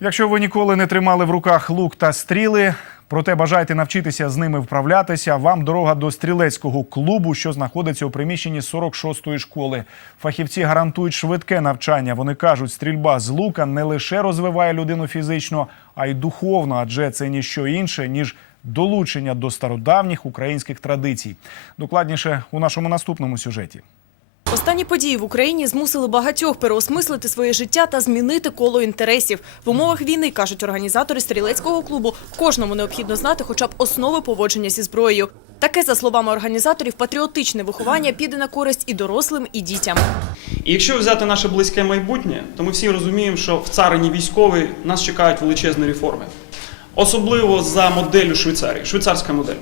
Якщо ви ніколи не тримали в руках лук та стріли, проте бажаєте навчитися з ними вправлятися, вам дорога до стрілецького клубу, що знаходиться у приміщенні 46-ї школи. Фахівці гарантують швидке навчання. Вони кажуть, стрільба з лука не лише розвиває людину фізично, а й духовно, адже це ніщо інше ніж долучення до стародавніх українських традицій. Докладніше у нашому наступному сюжеті. Останні події в Україні змусили багатьох переосмислити своє життя та змінити коло інтересів. В умовах війни, кажуть організатори стрілецького клубу, кожному необхідно знати хоча б основи поводження зі зброєю. Таке, за словами організаторів, патріотичне виховання піде на користь і дорослим, і дітям. І якщо взяти наше близьке майбутнє, то ми всі розуміємо, що в царині військовій нас чекають величезні реформи. Особливо за моделлю Швейцарії, швейцарська модель,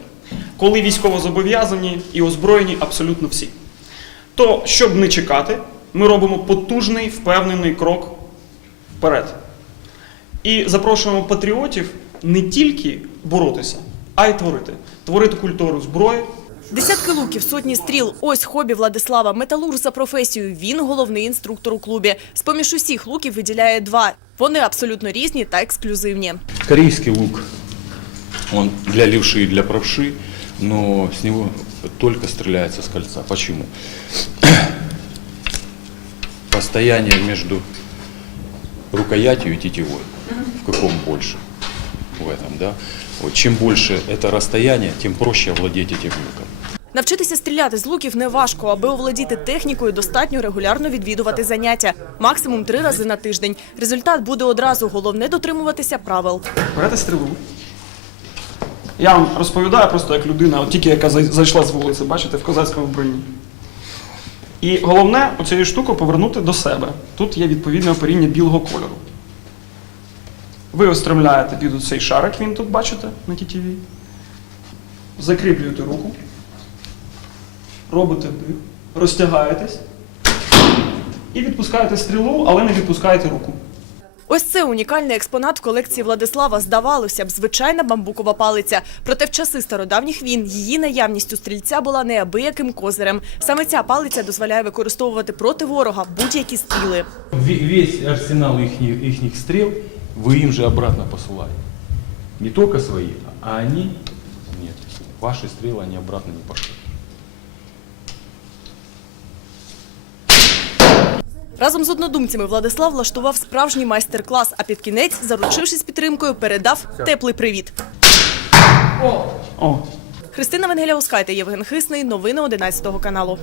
коли військово зобов'язані і озброєні абсолютно всі. То, щоб не чекати, ми робимо потужний, впевнений крок вперед. І запрошуємо патріотів не тільки боротися, а й творити. Творити культуру зброї, Десятки луків, сотні стріл. Ось хобі Владислава. Металург за професією. Він головний інструктор у клубі. З-поміж усіх луків виділяє два. Вони абсолютно різні та ексклюзивні. Корейский лук, он для левши и для правши, но с него только стреляется с кольца. Почему? Расстояние между рукоятью и тетивой. В каком больше? В этом, да? Вот, чем больше это расстояние, тем проще овладеть этим луком. Навчитися стріляти з луків не важко. Аби оволодіти технікою, достатньо регулярно відвідувати заняття. Максимум три рази на тиждень. Результат буде одразу. Головне дотримуватися правил. берете стрілу. я вам розповідаю просто як людина, от тільки яка зайшла з вулиці, бачите, в козацькому вбранні. І головне оцією штуку повернути до себе. Тут є відповідне оперіння білого кольору. Ви устремляєте під цей шарик, він тут бачите на тітіві. Закріплюєте руку. Робите вдих, розтягаєтесь і відпускаєте стрілу, але не відпускаєте руку. Ось це унікальний експонат в колекції Владислава. Здавалося б, звичайна бамбукова палиця. Проте в часи стародавніх війн її наявність у стрільця була неабияким козирем. Саме ця палиця дозволяє використовувати проти ворога будь-які стріли. Ве- Весь арсенал их, ихних стрел вы им же обратно посылали. Не только свои, а они, нет, ваши стрелы они обратно не пошли. Разом з однодумцями Владислав влаштував справжній майстер-клас, а під кінець, заручившись підтримкою, передав теплий привіт. О, Христина Венгеля Оскайте, Євген Хисний. Новини 11 каналу.